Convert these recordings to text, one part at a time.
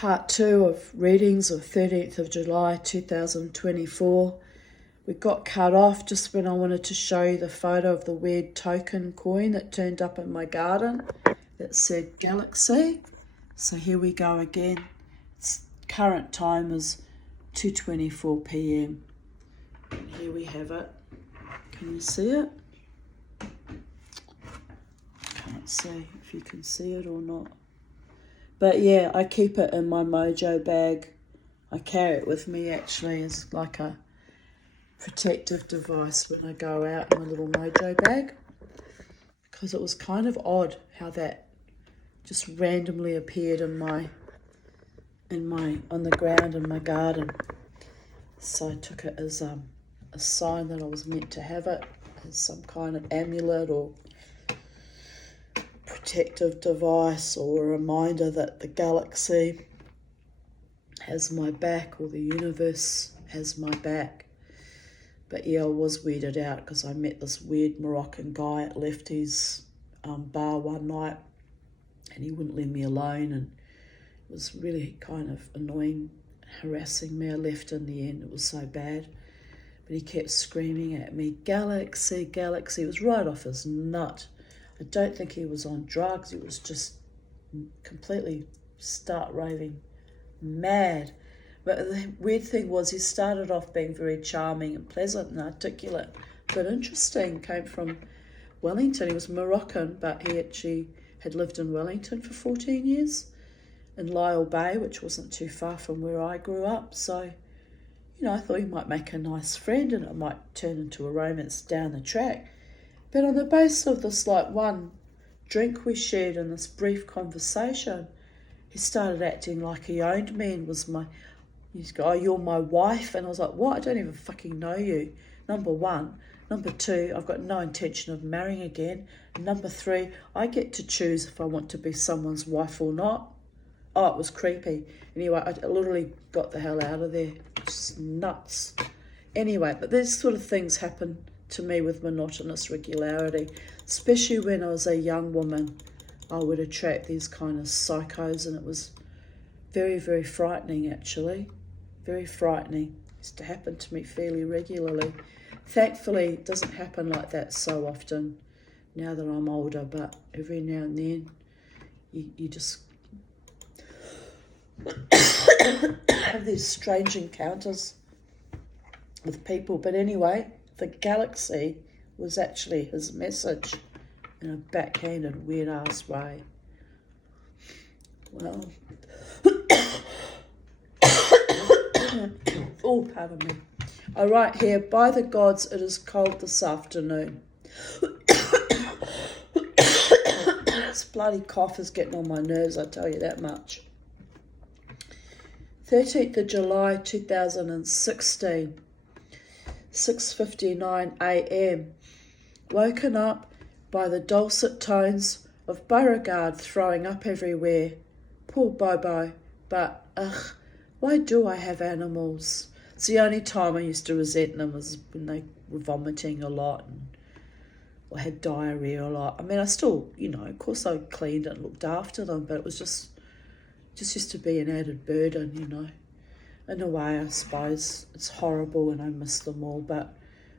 Part 2 of readings of 13th of July 2024. We got cut off just when I wanted to show you the photo of the weird token coin that turned up in my garden that said Galaxy. So here we go again. Current time is 2:24 p.m. And here we have it. Can you see it? Can't see if you can see it or not. But yeah, I keep it in my mojo bag. I carry it with me actually as like a protective device when I go out in my little mojo bag. Because it was kind of odd how that just randomly appeared on the ground in my garden. So I took it as a sign that I was meant to have it, as some kind of amulet or protective device, or a reminder that the galaxy has my back, or the universe has my back. But yeah, I was weirded out because I met this weird Moroccan guy at Lefty's bar one night, and he wouldn't leave me alone, and it was really kind of annoying, harassing me. I left in the end, it was so bad. But he kept screaming at me, "Galaxy, Galaxy." It was right off his nut. I don't think he was on drugs. He was just completely start raving mad. But the weird thing was he started off being very charming and pleasant and articulate, but interesting. Came from Wellington. He was Moroccan, but he actually had lived in Wellington for 14 years in Lyell Bay, which wasn't too far from where I grew up. So, I thought he might make a nice friend and it might turn into a romance down the track. But on the basis of this one drink we shared in this brief conversation, he started acting like he owned me and he's go, "Oh, you're my wife." And I was like, "What? I don't even fucking know you, number one. Number two, I've got no intention of marrying again. And number three, I get to choose if I want to be someone's wife or not." Oh, it was creepy. Anyway, I literally got the hell out of there. Just nuts. Anyway, but these sort of things happen to me with monotonous regularity, especially when I was a young woman. I would attract these kind of psychos, and it was very, very frightening actually. Very frightening. It used to happen to me fairly regularly. Thankfully, it doesn't happen like that so often now that I'm older, but every now and then you just have these strange encounters with people. But anyway, the galaxy was actually his message in a backhanded, weird-ass way. Well, oh, pardon me. I write here, "By the gods, it is cold this afternoon." This bloody cough is getting on my nerves, I tell you that much. 13th of July 2016. 6:59 a.m. Woken up by the dulcet tones of Beauregard throwing up everywhere. Poor Bobo, but why do I have animals? It's the only time I used to resent them was when they were vomiting a lot or had diarrhea a lot. I mean, I still, of course I cleaned and looked after them, but it was just used to be an added burden, In a way, I suppose it's horrible and I miss them all, but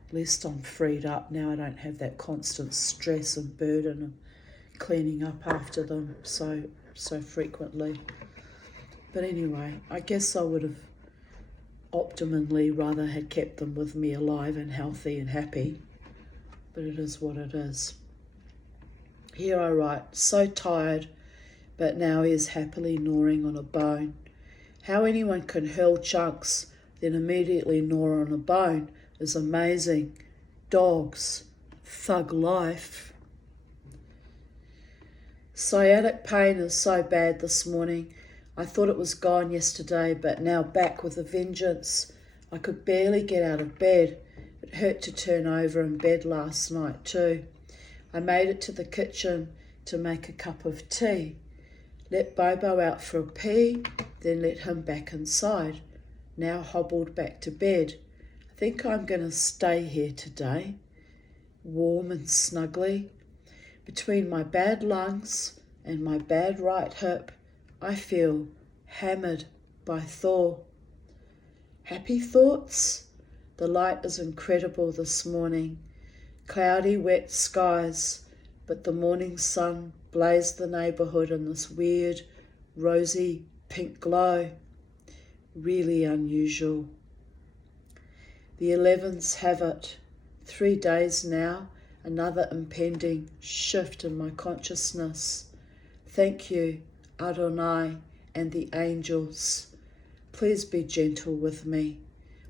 at least I'm freed up now. I don't have that constant stress and burden of cleaning up after them so frequently. But anyway, I guess I would have optimally rather had kept them with me alive and healthy and happy, but it is what it is. Here I write, "So tired, but now he is happily gnawing on a bone." How anyone can hurl chunks, then immediately gnaw on a bone is amazing. Dogs, thug life. Sciatic pain is so bad this morning. I thought it was gone yesterday, but now back with a vengeance. I could barely get out of bed. It hurt to turn over in bed last night too. I made it to the kitchen to make a cup of tea. Let Bobo out for a pee, then let him back inside. Now hobbled back to bed. I think I'm going to stay here today. Warm and snuggly. Between my bad lungs and my bad right hip, I feel hammered by Thor. Happy thoughts? The light is incredible this morning. Cloudy, wet skies, but the morning sun blazed the neighbourhood in this weird, rosy pink glow. Really unusual. The 11s have it. 3 days now, another impending shift in my consciousness. Thank you, Adonai and the angels. Please be gentle with me.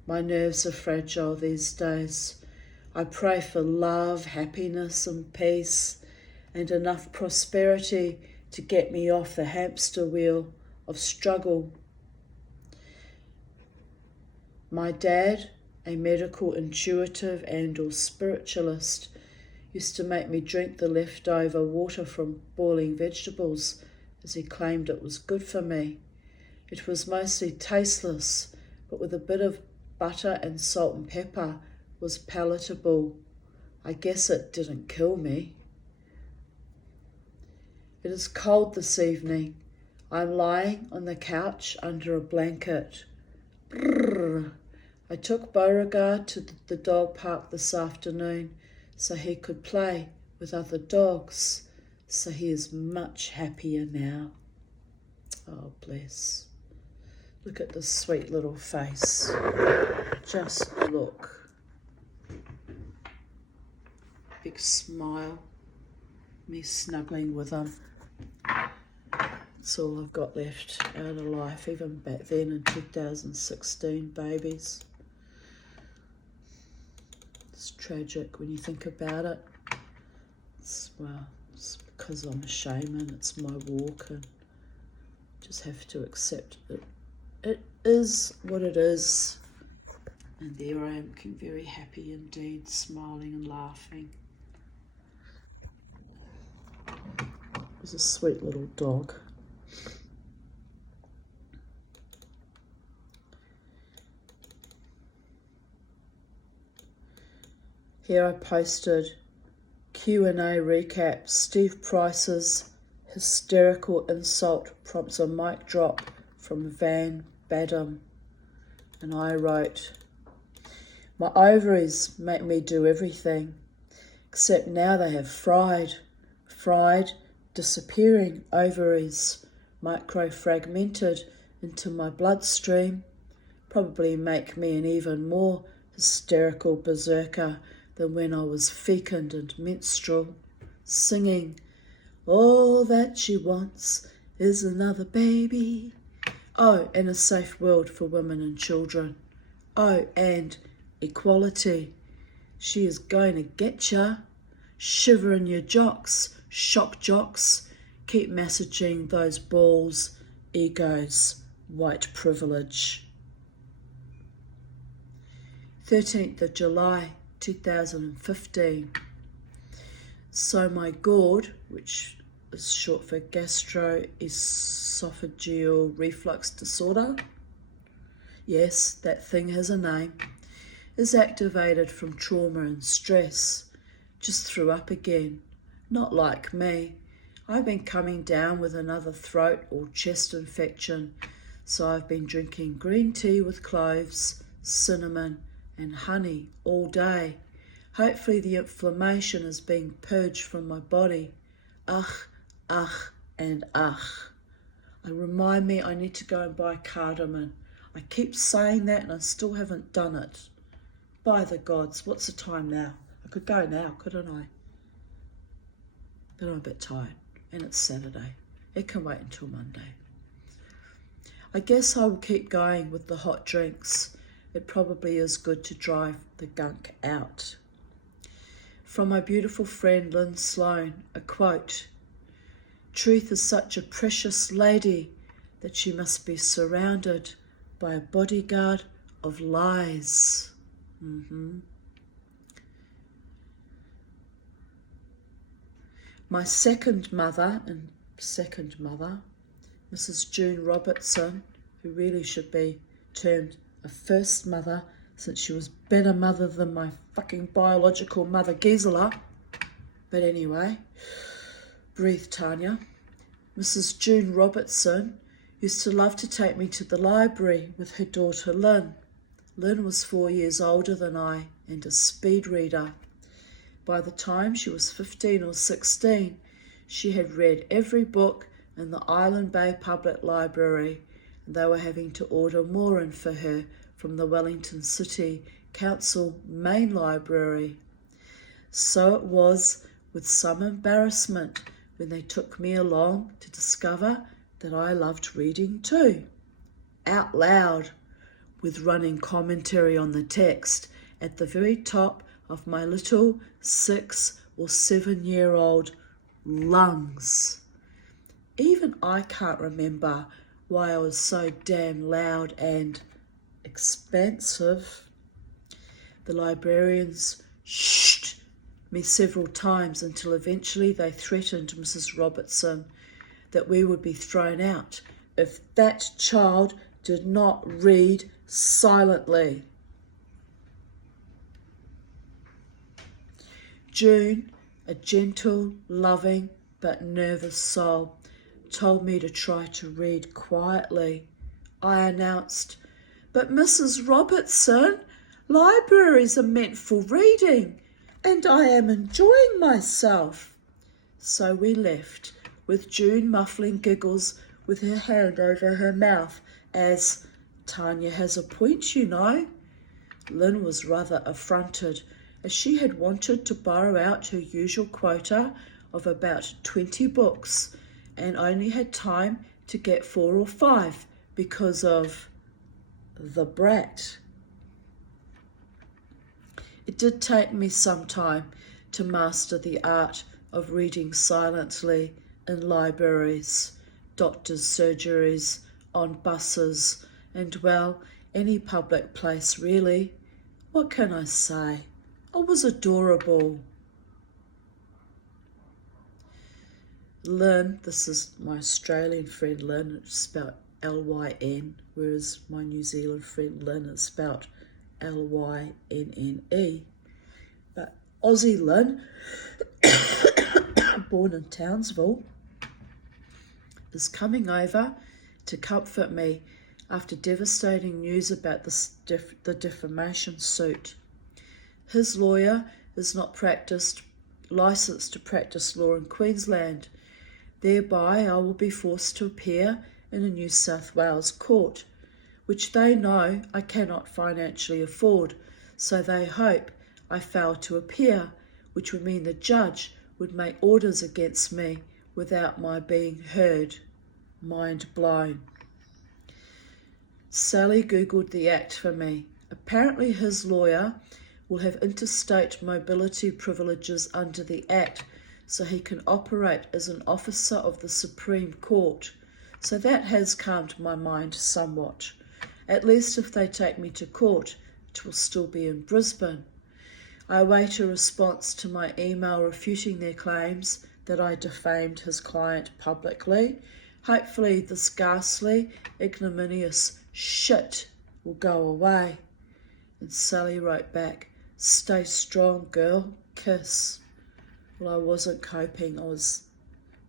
My nerves are fragile these days. I pray for love, happiness and peace, and enough prosperity to get me off the hamster wheel of struggle. My dad, a medical intuitive and or spiritualist, used to make me drink the leftover water from boiling vegetables as he claimed it was good for me. It was mostly tasteless, but with a bit of butter and salt and pepper was palatable. I guess it didn't kill me. It is cold this evening. I'm lying on the couch under a blanket. Brrr. I took Beauregard to the dog park this afternoon so he could play with other dogs. So he is much happier now. Oh, bless. Look at this sweet little face. Just look. Big smile. Me snuggling with him. That's all I've got left out of life, even back then in 2016, babies. It's tragic when you think about it. It's because I'm a shaman, it's my walk, and just have to accept that it is what it is. And there I am, looking very happy indeed, smiling and laughing. He's a sweet little dog. Here I posted Q&A recap. Steve Price's hysterical insult prompts a mic drop from Van Badham. And I wrote, my ovaries make me do everything, except now they have fried, disappearing ovaries, micro-fragmented into my bloodstream, probably make me an even more hysterical berserker than when I was fecund and menstrual, singing, all that she wants is another baby. Oh, and a safe world for women and children. Oh, and equality. She is going to get ya. Shiver in your jocks, shock jocks. Keep messaging those balls, egos, white privilege. 13th of July, 2015. So my GORD, which is short for gastroesophageal reflux disorder, yes, that thing has a name, is activated from trauma and stress. Just threw up again. Not like me. I've been coming down with another throat or chest infection, so I've been drinking green tea with cloves, cinnamon and honey all day. Hopefully the inflammation is being purged from my body. Ugh, and ugh. Remind me I need to go and buy cardamom. I keep saying that and I still haven't done it. By the gods, what's the time now? I could go now, couldn't I? But I'm a bit tired and it's Saturday. It can wait until Monday. I guess I will keep going with the hot drinks. It probably is good to drive the gunk out. From my beautiful friend Lynn Sloan, a quote, truth is such a precious lady that she must be surrounded by a bodyguard of lies. My second mother, Mrs. June Robertson, who really should be termed a first mother since she was better mother than my fucking biological mother Gisela. But anyway, breathe Tanya. Mrs. June Robertson used to love to take me to the library with her daughter Lynn. Lynn was 4 years older than I and a speed reader. By the time she was 15 or 16, she had read every book in the Island Bay Public Library, and they were having to order more in for her from the Wellington City Council main library. So it was with some embarrassment when they took me along to discover that I loved reading too, out loud, with running commentary on the text at the very top of my little 6 or 7-year-old lungs. Even I can't remember why I was so damn loud and expansive. The librarians shushed me several times until eventually they threatened Mrs. Robertson that we would be thrown out if that child did not read silently. June, a gentle, loving but nervous soul, told me to try to read quietly. I announced, "But Mrs. Robertson, libraries are meant for reading, and I am enjoying myself." So we left, with June muffling giggles with her hand over her mouth as, "Tanya has a point, you know." Lynn was rather affronted, as she had wanted to borrow out her usual quota of about 20 books and only had time to get 4 or 5 because of the brat. It did take me some time to master the art of reading silently in libraries, doctors' surgeries, on buses, and, well, any public place really. What can I say? I was adorable. Lynn, this is my Australian friend Lynn, it's spelled Lyn, whereas my New Zealand friend Lynn is spelled Lynne. But Aussie Lynn, born in Townsville, is coming over to comfort me after devastating news about the defamation suit. His lawyer is not licensed to practice law in Queensland. Thereby I will be forced to appear in a New South Wales court, which they know I cannot financially afford, so they hope I fail to appear, which would mean the judge would make orders against me without my being heard. Mind blown. Sally Googled the act for me. Apparently his lawyer will have interstate mobility privileges under the act, so he can operate as an officer of the Supreme Court. So that has calmed my mind somewhat. At least if they take me to court, it will still be in Brisbane. I await a response to my email refuting their claims that I defamed his client publicly. Hopefully this ghastly, ignominious shit will go away. And Sally wrote back, "Stay strong, girl, kiss." Well, I wasn't coping. I was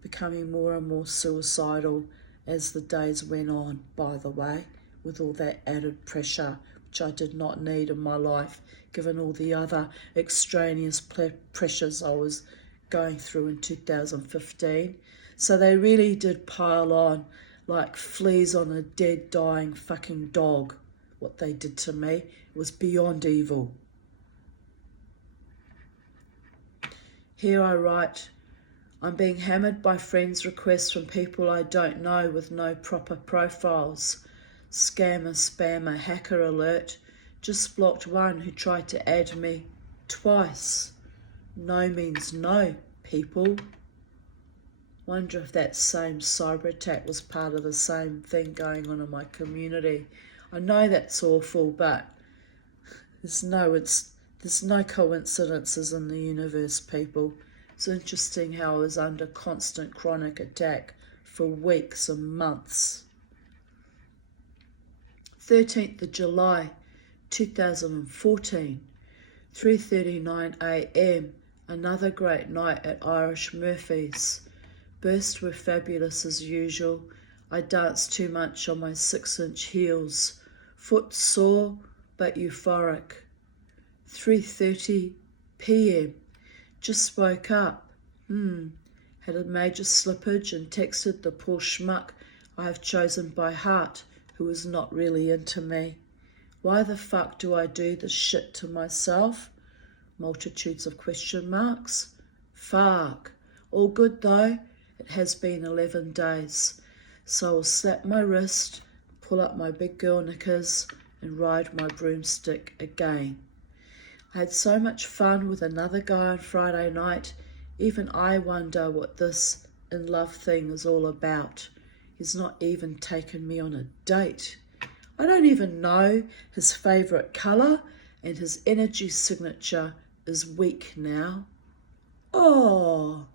becoming more and more suicidal as the days went on, by the way, with all that added pressure, which I did not need in my life, given all the other extraneous pressures I was going through in 2015. So they really did pile on like fleas on a dead, dying fucking dog. What they did to me, it was beyond evil. Here I write, "I'm being hammered by friends' requests from people I don't know with no proper profiles. Scammer, spammer, hacker alert. Just blocked one who tried to add me twice. No means no, people." Wonder if that same cyber attack was part of the same thing going on in my community. I know that's awful, but there's no coincidences in the universe, people. It's interesting how I was under constant chronic attack for weeks and months. 13th of July, 2014, 3:39 a.m, another great night at Irish Murphy's. Bursts were fabulous as usual. I dance too much on my 6-inch heels. Foot sore but euphoric. 3:30 p.m. Just woke up. Had a major slippage and texted the poor schmuck I have chosen by heart, who is not really into me. Why the fuck do I do this shit to myself? Multitudes of question marks. Fuck. All good though. It has been 11 days. So I'll slap my wrist, pull up my big girl knickers, and ride my broomstick again. I had so much fun with another guy on Friday night. Even I wonder what this in love thing is all about. He's not even taken me on a date. I don't even know his favourite colour, and his energy signature is weak now. Oh,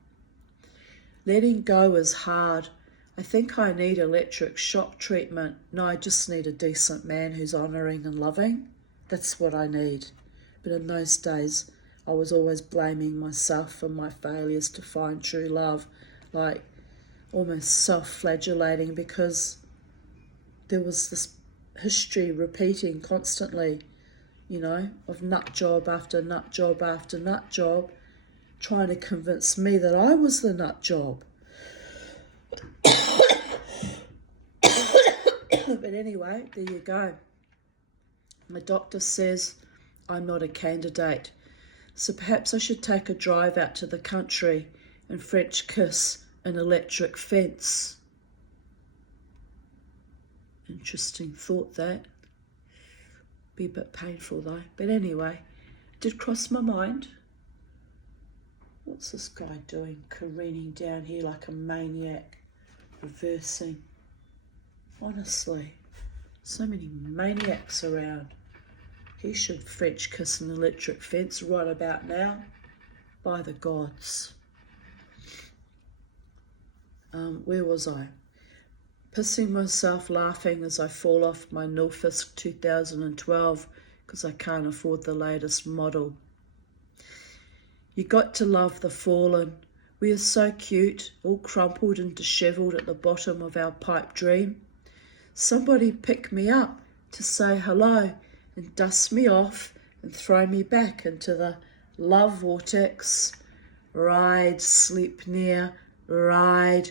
letting go is hard. I think I need electric shock treatment. No, I just need a decent man who's honouring and loving. That's what I need. But in those days, I was always blaming myself for my failures to find true love, like almost self-flagellating, because there was this history repeating constantly, of nut job after nut job after nut job, trying to convince me that I was the nut job. But anyway, there you go. My doctor says I'm not a candidate, so perhaps I should take a drive out to the country and French kiss an electric fence. Interesting thought that. Be a bit painful though. But anyway, it did cross my mind. What's this guy doing? Careening down here like a maniac, reversing. Honestly, so many maniacs around. He should French kiss an electric fence right about now. By the gods. Where was I? Pissing myself laughing as I fall off my Nilfisk 2012 because I can't afford the latest model. You got to love the fallen. We are so cute, all crumpled and dishevelled at the bottom of our pipe dream. Somebody pick me up to say hello and dust me off and throw me back into the love vortex. Ride, sleep near, ride.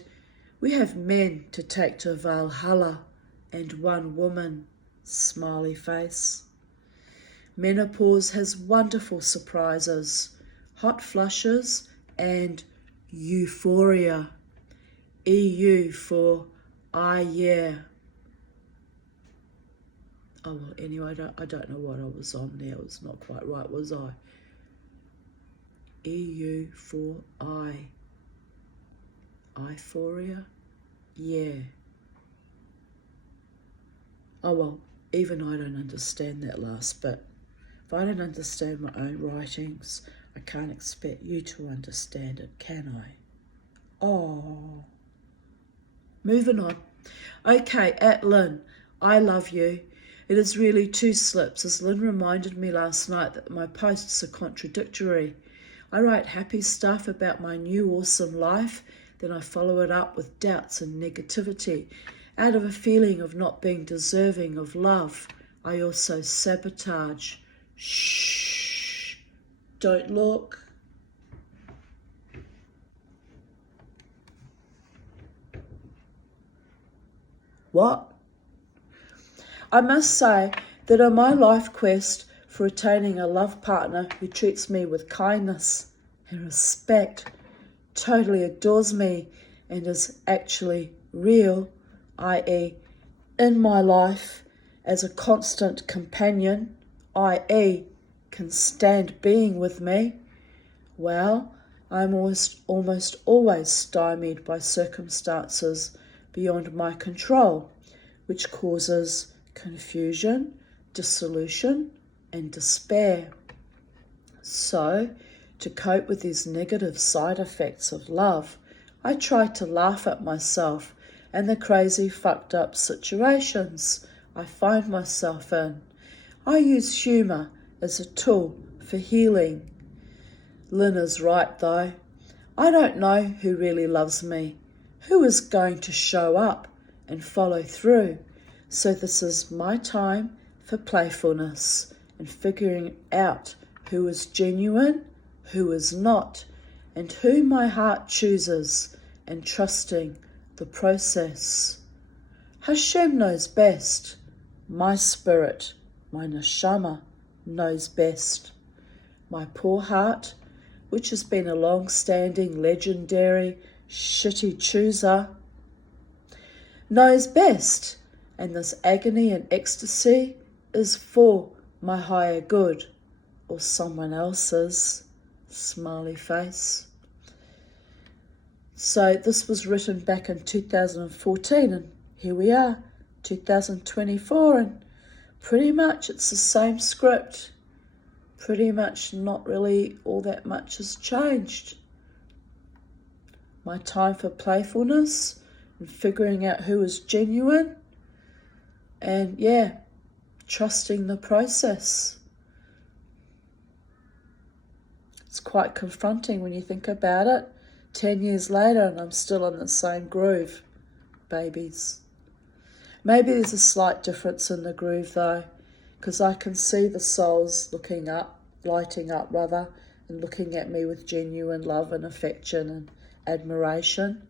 We have men to take to Valhalla and one woman, smiley face. Menopause has wonderful surprises, hot flushes and euphoria. EU for I yeah. Oh, well, anyway, I don't know what I was on there. It was not quite right, was I? EU for I. Euphoria? Yeah. Oh, well, even I don't understand that last bit. If I don't understand my own writings, I can't expect you to understand it, can I? Oh. Moving on. Okay, at Lynn, I love you. It is really 2 slips, as Lynn reminded me last night that my posts are contradictory. I write happy stuff about my new awesome life, then I follow it up with doubts and negativity. Out of a feeling of not being deserving of love, I also sabotage. Shh, don't look. What? I must say that on my life quest for attaining a love partner who treats me with kindness and respect, totally adores me and is actually real, i.e. in my life as a constant companion, i.e. can stand being with me, well, I'm almost always stymied by circumstances beyond my control, which causes confusion, dissolution, and despair. So, to cope with these negative side effects of love, I try to laugh at myself and the crazy fucked up situations I find myself in. I use humour as a tool for healing. Lynn is right though. I don't know who really loves me, who is going to show up and follow through. So this is my time for playfulness and figuring out who is genuine, who is not, and who my heart chooses, and trusting the process. Hashem knows best. My spirit, my neshama, knows best. My poor heart, which has been a long-standing, legendary, shitty chooser, knows best, and this agony and ecstasy is for my higher good, or someone else's, smiley face. So this was written back in 2014, and here we are, 2024, and pretty much it's the same script. Pretty much not really all that much has changed. My time for playfulness and figuring out who is genuine, and yeah, trusting the process. It's quite confronting when you think about it. 10 years later and I'm still in the same groove, babies. Maybe there's a slight difference in the groove though, because I can see the souls looking up, lighting up rather, and looking at me with genuine love and affection and admiration.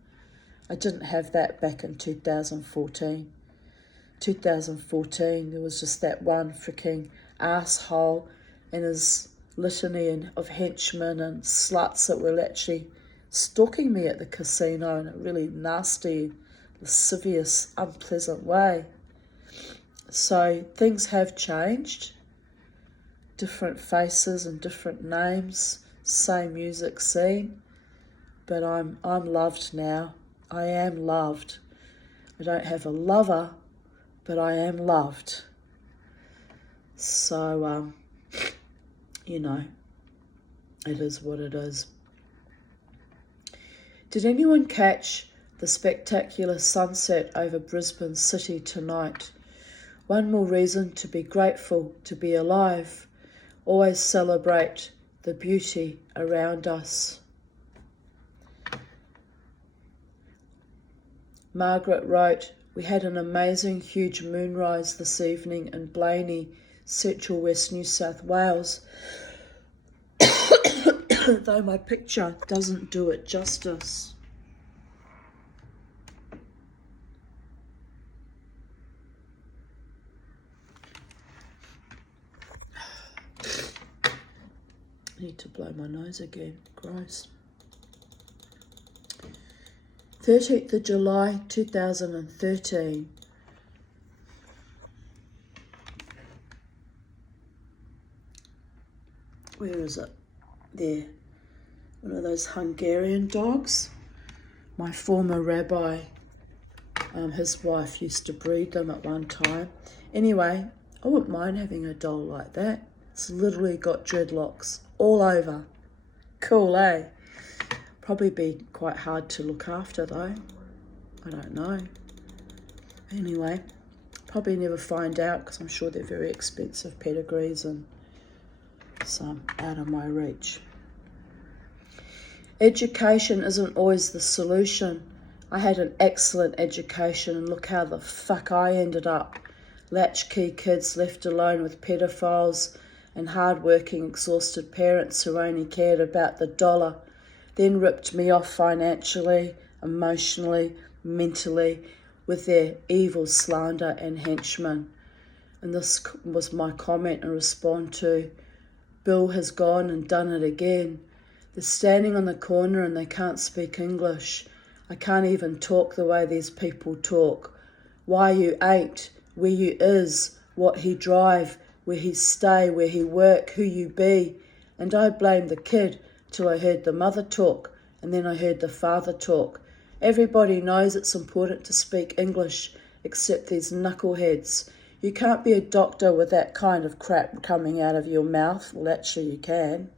I didn't have that back in 2014. 2014, there was just that one freaking asshole and his litany of henchmen and sluts that were actually stalking me at the casino in a really nasty, lascivious, unpleasant way. So things have changed. Different faces and different names, same music scene, but I'm loved now. I am loved. I don't have a lover, but I am loved. So, you know, it is what it is. Did anyone catch the spectacular sunset over Brisbane City tonight? One more reason to be grateful to be alive. Always celebrate the beauty around us. Margaret wrote, we had an amazing huge moonrise this evening in Blaney, Central West New South Wales. Though my picture doesn't do it justice. I need to blow my nose again. Gross. 13th of July 2013. Where is it? There. One of those Hungarian dogs. My former rabbi, his wife used to breed them at one time. Anyway, I wouldn't mind having a doll like that. It's literally got dreadlocks all over. Cool, eh? Probably be quite hard to look after though. I don't know. Anyway, probably never find out because I'm sure they're very expensive pedigrees and some out of my reach. Education isn't always the solution. I had an excellent education and look how the fuck I ended up. Latchkey kids left alone with pedophiles and hard-working, exhausted parents who only cared about the dollar, then ripped me off financially, emotionally, mentally, with their evil slander and henchmen. And this was my comment and respond to, Bill has gone and done it again. They're standing on the corner and they can't speak English. I can't even talk the way these people talk. Why you ain't, where you is, what he drive, where he stay, where he work, who you be. And I blamed the kid till I heard the mother talk, and then I heard the father talk. Everybody knows it's important to speak English, except these knuckleheads. You can't be a doctor with that kind of crap coming out of your mouth. Well, actually you can.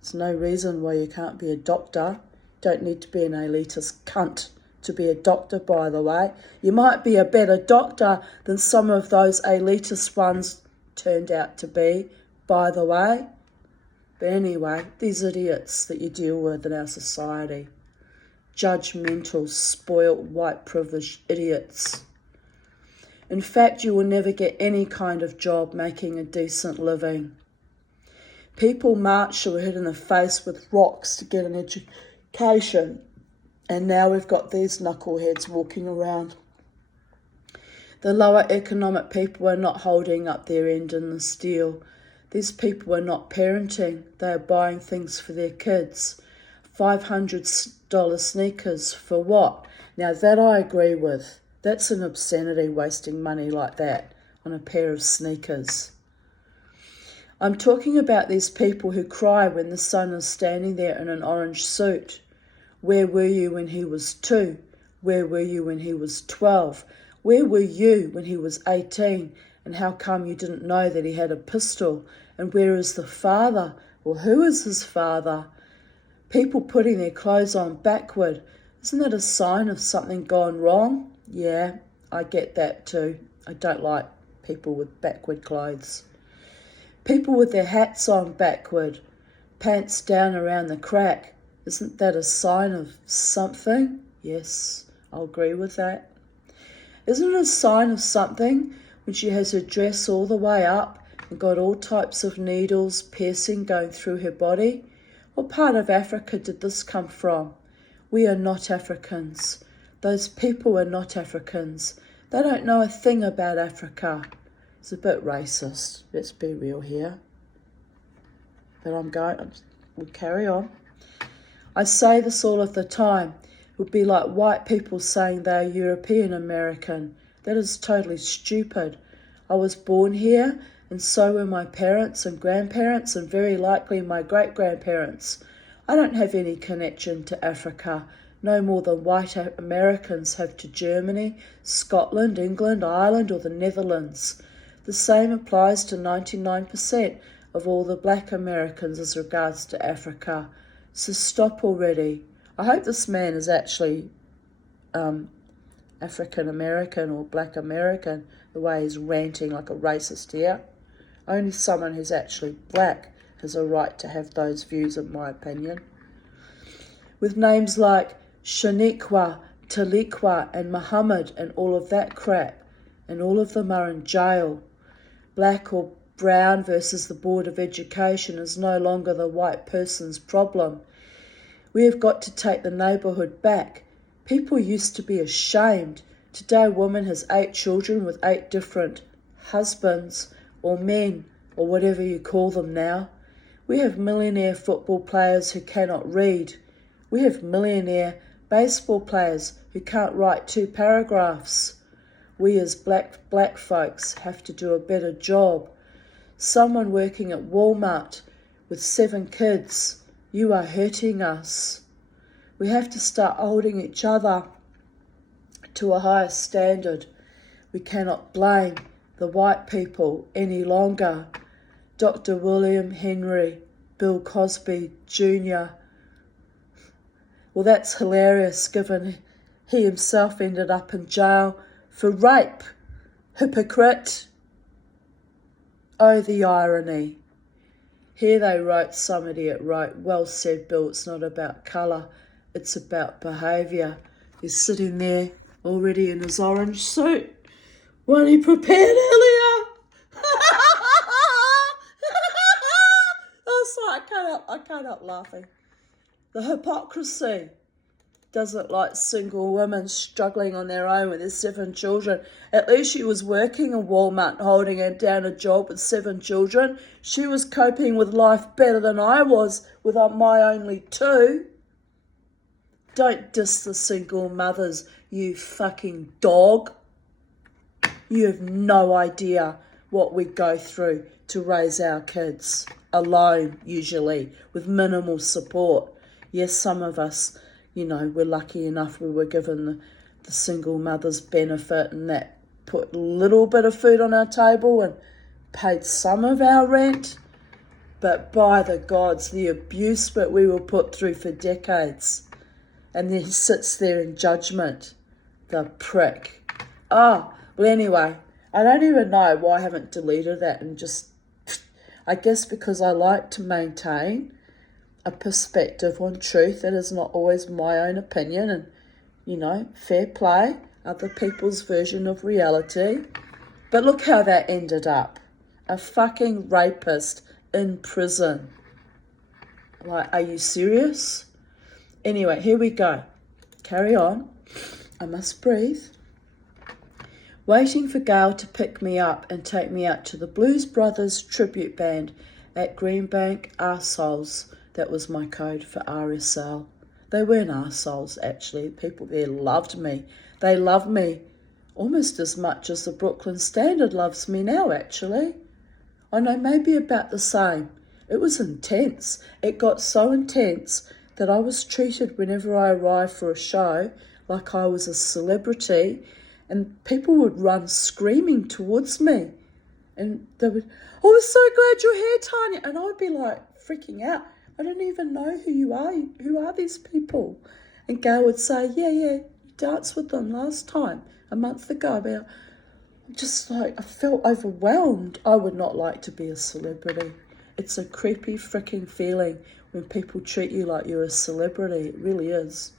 There's no reason why you can't be a doctor. Don't need to be an elitist cunt to be a doctor, by the way. You might be a better doctor than some of those elitist ones turned out to be, by the way. But anyway, these idiots that you deal with in our society. judgmental, spoiled, white privileged idiots. In fact, you will never get any kind of job making a decent living. People marched or were hit in the face with rocks to get an education, and now we've got these knuckleheads walking around. The lower economic people are not holding up their end in the steel. These people are not parenting, they are buying things for their kids. $500 sneakers, for what? Now that I agree with. That's an obscenity, wasting money like that on a pair of sneakers. I'm talking about these people who cry when the son is standing there in an orange suit. Where were you when he was 2? Where were you when he was 12? Where were you when he was 18? And how come you didn't know that he had a pistol? And where is the father? Or who is his father? People putting their clothes on backward. Isn't that a sign of something gone wrong? Yeah, I get that too. I don't like people with backward clothes. People with their hats on backward, pants down around the crack. Isn't that a sign of something? Yes, I'll agree with that. Isn't it a sign of something when she has her dress all the way up and got all types of needles piercing going through her body? What part of Africa did this come from? We are not Africans. Those people are not Africans. They don't know a thing about Africa. It's a bit racist. Let's be real here. But we'll carry on. I say this all of the time. It would be like white people saying they are European American. That is totally stupid. I was born here, and so were my parents and grandparents, and very likely my great-grandparents. I don't have any connection to Africa, no more than white Americans have to Germany, Scotland, England, Ireland, or the Netherlands. The same applies to 99% of all the black Americans as regards to Africa. So stop already. I hope this man is actually African American or black American, the way he's ranting like a racist here. Only someone who's actually black has a right to have those views, in my opinion. With names like Shaniqua, Taliqua and Muhammad and all of that crap, and all of them are in jail. Black or brown versus the Board of Education is no longer the white person's problem. We have got to take the neighbourhood back. People used to be ashamed. Today a woman has 8 children with 8 different husbands or men or whatever you call them now. We have millionaire football players who cannot read. We have millionaire baseball players who can't write 2 paragraphs. We as black folks have to do a better job. Someone working at Walmart with 7 kids, you are hurting us. We have to start holding each other to a higher standard. We cannot blame the white people any longer. Dr. William Henry, Bill Cosby Jr. Well, that's hilarious given he himself ended up in jail for rape. Hypocrite. Oh, the irony. Here they wrote, some idiot wrote, well said, Bill, it's not about colour, it's about behaviour. He's sitting there already in his orange suit. What he prepared earlier. Oh, sorry, I can't help laughing. The hypocrisy. Doesn't like single women struggling on their own with their 7 children. At least she was working in Walmart, holding her down a job with 7 children. She was coping with life better than I was with my only 2. Don't diss the single mothers, you fucking dog. You have no idea what we go through to raise our kids. Alone, usually, with minimal support. Yes, some of us, we're lucky enough we were given the single mother's benefit, and that put a little bit of food on our table and paid some of our rent. But by the gods, the abuse that we were put through for decades. And then he sits there in judgment. The prick. Well anyway, I don't even know why I haven't deleted that and just, I guess because I like to maintain a perspective on truth. It is not always my own opinion, and, you know, fair play, other people's version of reality. But look how that ended up. A fucking rapist in prison. Like, are you serious? Anyway, here we go. Carry on. I must breathe. Waiting for Gail to pick me up and take me out to the Blues Brothers tribute band at Greenbank. Arseholes. That was my code for RSL. They weren't arseholes, actually. People there loved me. They loved me almost as much as the Brooklyn Standard loves me now, actually. I know, maybe about the same. It was intense. It got so intense that I was treated whenever I arrived for a show like I was a celebrity, and people would run screaming towards me. And they would, oh, we're so glad you're here, Tanya. And I would be like freaking out. I don't even know who you are. Who are these people? And Gail would say, yeah, you danced with them last time, a month ago. Just like, I felt overwhelmed. I would not like to be a celebrity. It's a creepy freaking feeling when people treat you like you're a celebrity. It really is.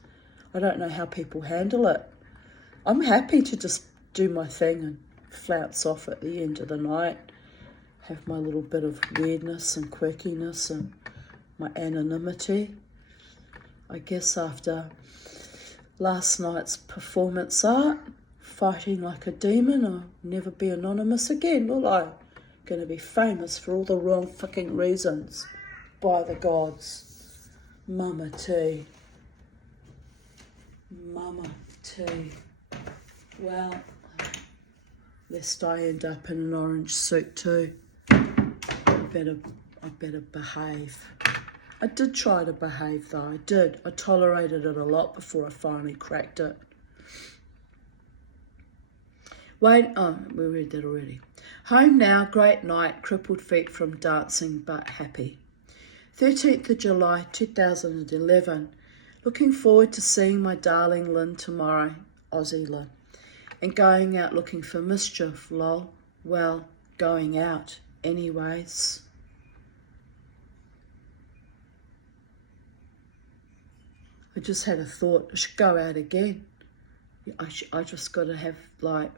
I don't know how people handle it. I'm happy to just do my thing and flounce off at the end of the night, have my little bit of weirdness and quirkiness and my anonymity. I guess after last night's performance art, fighting like a demon, I'll never be anonymous again, will I? Going to be famous for all the wrong fucking reasons. By the gods. Mama T. Mama T. Well, lest I end up in an orange suit too. I better behave. I did try to behave though, I did. I tolerated it a lot before I finally cracked it. Wait, oh, we read that already. Home now, great night, crippled feet from dancing but happy. 13th of July 2011. Looking forward to seeing my darling Lynn tomorrow, Aussie Lynn. And going out looking for mischief, lol. Well, going out anyways. I just had a thought, I should go out again. I just got to have, like,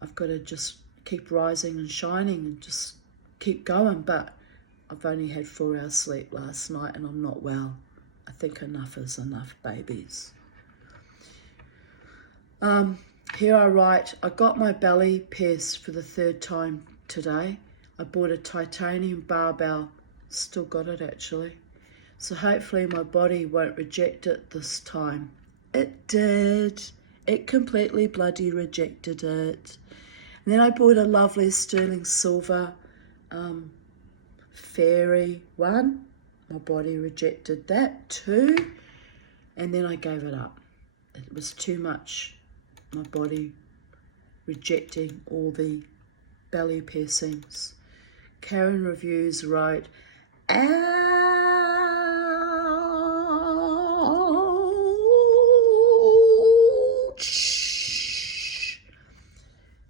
I've got to just keep rising and shining and just keep going. But I've only had 4 hours sleep last night and I'm not well. I think enough is enough, babies. Here I write, I got my belly pierced for the 3rd time today. I bought a titanium barbell. Still got it, actually. So hopefully my body won't reject it this time. It did. It completely bloody rejected it. And then I bought a lovely sterling silver fairy one. My body rejected that too. And then I gave it up. It was too much. My body rejecting all the belly piercings. Karen Reviews wrote, ouch!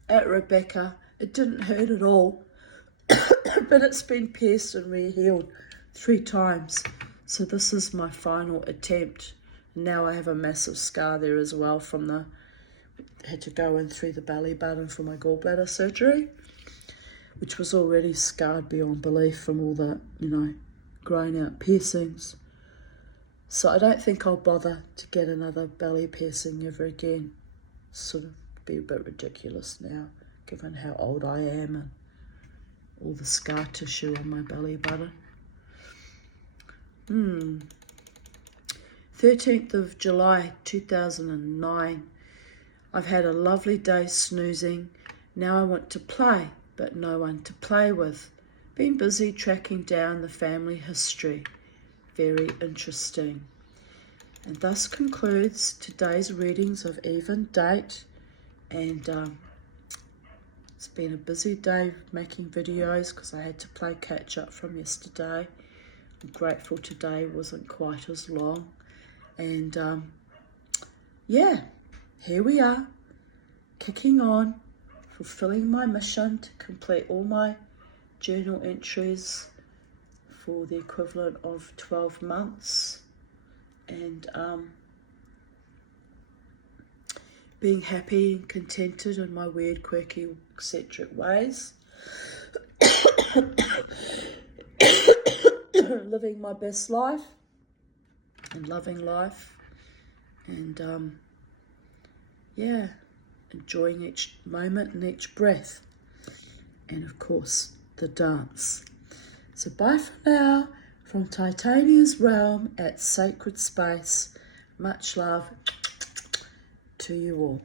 At Rebecca, it didn't hurt at all, but it's been pierced and re-healed 3 times. So this is my final attempt. Now I have a massive scar there as well from the, had to go in through the belly button for my gallbladder surgery, which was already scarred beyond belief from all the, you know, grown out piercings. So I don't think I'll bother to get another belly piercing ever again. Sort of be a bit ridiculous now, given how old I am and all the scar tissue on my belly button. 13th of July 2009. I've had a lovely day snoozing. Now I want to play, but no one to play with. Been busy tracking down the family history. Very interesting. And thus concludes today's readings of Even Date. And it's been a busy day making videos because I had to play catch up from yesterday. I'm grateful today wasn't quite as long. And yeah, here we are, kicking on, fulfilling my mission to complete all my journal entries for the equivalent of 12 months, and being happy and contented in my weird, quirky, eccentric ways. Living my best life and loving life, and yeah, enjoying each moment and each breath, and of course the dance. So bye for now from Titania's realm at Sacred Space. Much love to you all.